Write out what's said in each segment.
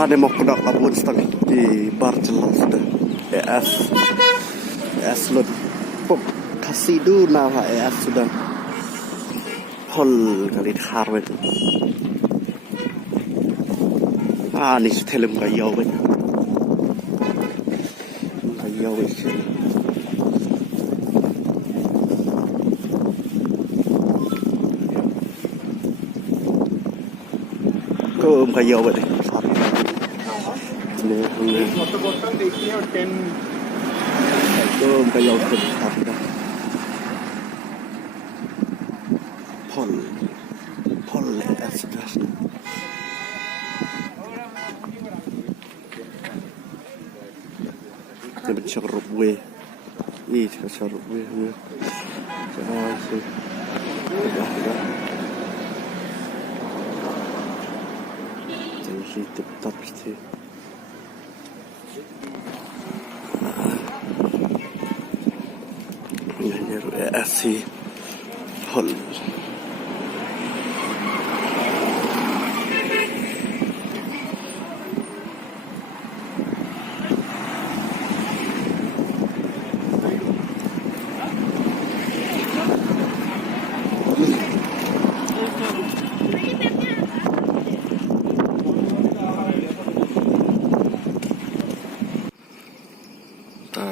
Ada mau kena kabut setengah di bar jelas sudah. ES lot. Pop kasih dulu nama ES sudah. Hol kali harwet. Ni telem kayau ben. Kayau itu. Cơm kayau ben. Botol देखिए और 10 cơm kayau ben sudah. Pol ES sudah. Ini berceruk we. Ini berceruk we. Jangan sih. Jangan sih tetap sih. Ini sih. Hol.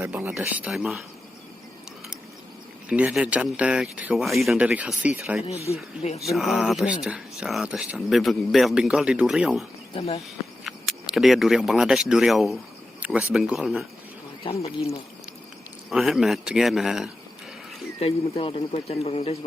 Bangladesh tay mah. Ini hanya janda kita kawai dan dari kasih kerai. Atas jan. Bev Bengal di Duriau. Tama. Kedai Duriau Bangladesh Duriau West Bengal na. Chan bagi mo. Mah tengah mah. Kayu mental dan kuacan Bangladesh.